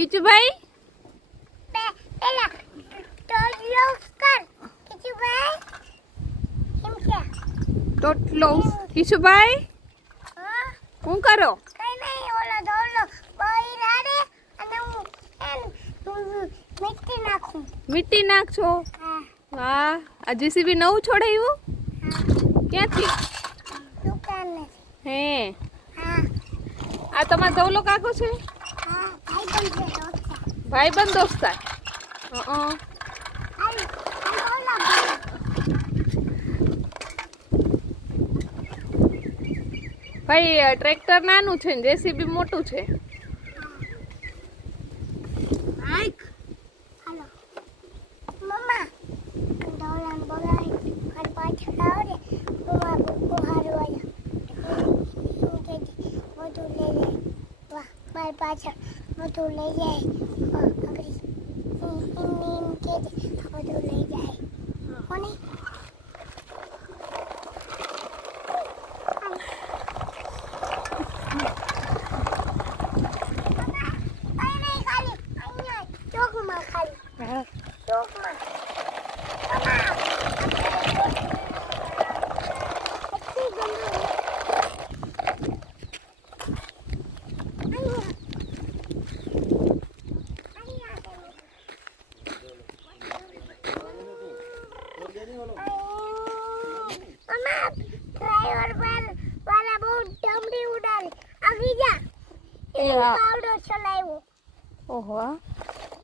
કિચુભાઈ પેલા ટોટલો કર કિચુભાઈ એમ છે ટોટલો કિચુભાઈ હા શું કરો? કઈ નહીં ઓલો ધોલો બઈ રાડે અને હું મીઠી નાખું. મીઠી નાખશો? હા વાહ, આ જેસીબી નવું છોડાયું? ક્યાંથી? દુકાને. હે, હા આ તમારો ધવલો કાકો છે? હા ભાઈ પણ છે દોસ્તા. ભાઈબંધ દોસ્તાર? આઈ ઓલા ભાઈ ટ્રેક્ટર નાનું છે ને જેસીબી મોટું છે. હાલો મમ્મા ધોલાને બોલાય મારી પાછળ આવડે મમ્મા બુકુ હારું આવ્યા બધું લઈ જાય. વાહ મારી પાછળ બધું લઈ જાય. અગરી ઇન કે બધું લઈ જાય કોની ડ્રાઈવર વાળા બહુ ડમડી ઉડાડી આગી જા એ પાવડો ચલાવ્યો. ઓહો,